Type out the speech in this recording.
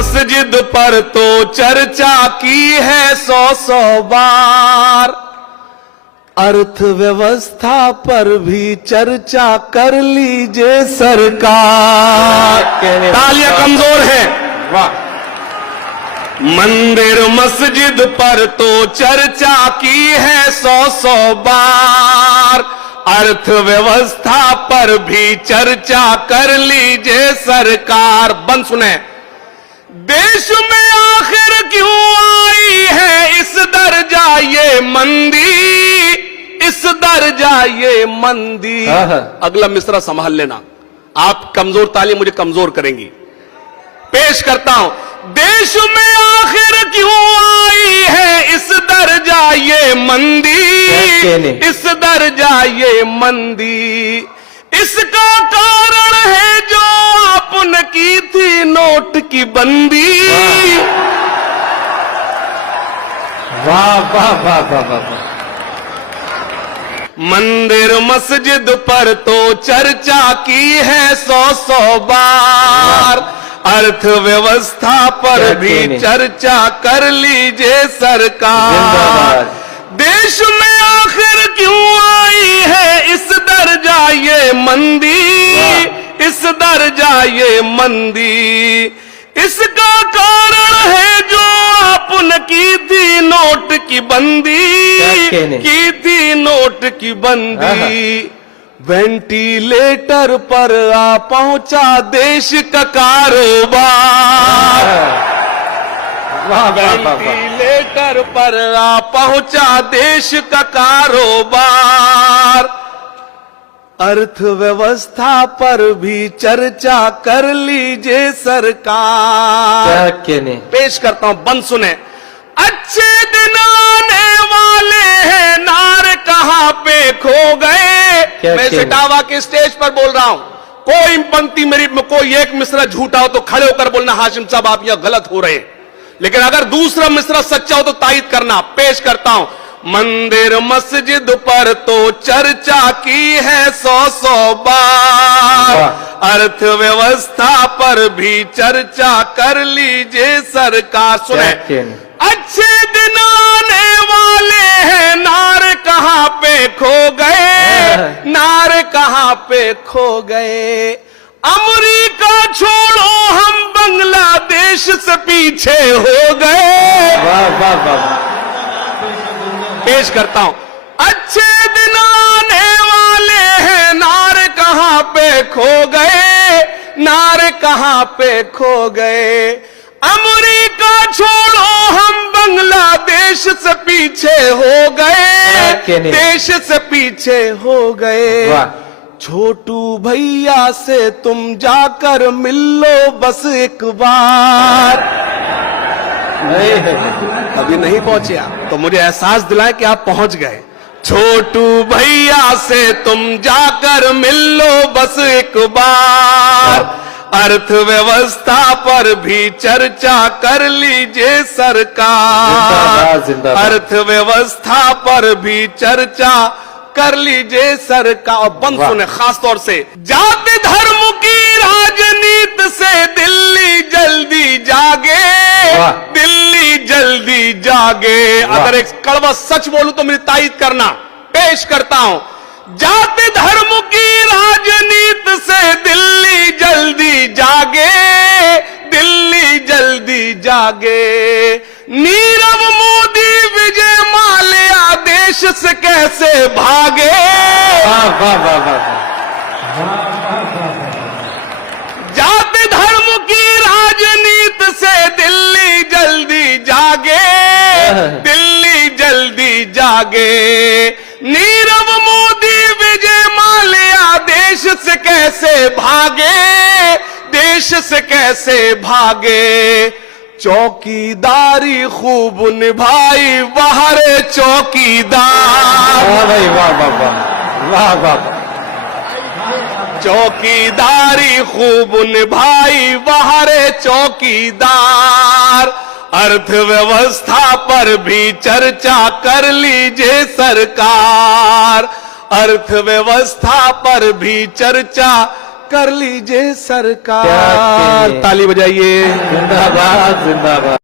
मस्जिद पर तो चर्चा की है 100 बार, अर्थव्यवस्था पर भी चर्चा कर लीजिए सरकार। तालियां कमजोर है। वाह। मंदिर मस्जिद पर तो चर्चा की है 100 बार, अर्थव्यवस्था पर भी चर्चा कर लीजिए सरकार। बंद सुने। देश में आखिर क्यों आई है इस दर्जा ये मंदी, इस दर्जा ये मंदी। अगला मिसरा संभाल लेना, आप कमजोर ताली मुझे कमजोर करेंगी। पेश करता हूं। देश में आखिर क्यों आई है इस दर्जा ये मंदी, इस दर्जा ये मंदी। इसका कारण है जो आपने की थी नोट की बंदी। वाह वाह वाह वाह वाह। मंदिर मस्जिद पर तो चर्चा की है 100 बार, अर्थव्यवस्था पर भी चर्चा कर लीजिए सरकार। देश में आखिर क्यों आई है इस दर्जा ये मंदी, इस दर्जा ये मंदी। इसका कारण है जो आपने की थी नोट की बंदी, की थी नोट की बंदी। वेंटिलेटर पर आ पहुंचा देश का कारोबार, वेंटिलेटर पर आ पहुंचा देश का कारोबार। अर्थव्यवस्था पर भी चर्चा कर लीजिए सरकार। पेश करता हूं, बंद सुने। अच्छे दिन आने वाले हैं, नारे कहां पे खो गए। मैं सिटावा के स्टेज पर बोल रहा हूं, कोई पंक्ति मेरी में कोई एक मिसरा झूठा हो तो खड़े होकर बोलना हाशिम साहब आप यह गलत हो रहे हैं, लेकिन अगर दूसरा मिसरा सच्चा हो तो तायीद करना। पेश करता हूं। मंदिर मस्जिद पर तो चर्चा की है 100 बार, अर्थव्यवस्था पर भी चर्चा कर लीजिए सरकार। सुने। अच्छे दिन आने वाले हैं, नारे कहां पे खो गए, नारे कहां पे खो गए। अमेरिका छोड़ो हम बांग्लादेश से पीछे हो गए। वाह वाह वाह। पेश करता हूं। अच्छे दिन आने वाले हैं, नारे कहां पे खो गए, नारे कहां पे खो गए। अमेरिका छोड़ो हम बांग्लादेश से पीछे हो गए, देश से पीछे हो गए। छोटू भैया से तुम जाकर मिल लो बस एक बार। अभी नहीं पहुंचे आप, तो मुझे एहसास दिलाए कि आप पहुंच गए। छोटू भैया से तुम जाकर मिल लो बस एक बार, अर्थव्यवस्था पर भी चर्चा कर लीजिए सरकार। अर्थव्यवस्था पर भी चर्चा कर लीजिए सरकार। बंद सुने खास तौर से। जाति धर्म की राजनीति से दिल्ली जल्दी जागे, दिल्ली जल्दी जागे। अगर एक कड़वा सच बोलूं तो मेरी तायीद करना। पेश करता हूं। जाति धर्म की राजनीति से दिल्ली जल्दी जागे, दिल्ली जल्दी जागे। नीरव मोदी विजय माल्या देश से कैसे भागे। जाति धर्म की राजनीति से दिल्ली जल्दी जागे, दिल्ली जल्दी जागे। नीरव मोदी विजय माल्या देश से कैसे भागे, देश से कैसे भागे। चौकीदारी खूब निभाई बाहर चौकीदार। वाह वाह वाह वाह वाह। चौकीदारी खूब निभाई बाहर चौकीदार। अर्थव्यवस्था पर भी चर्चा कर लीजिए सरकार। अर्थव्यवस्था पर भी चर्चा कर लीजिए क्या सरकार। कहने। ताली बजाइए। जिंदाबाद जिंदाबाद।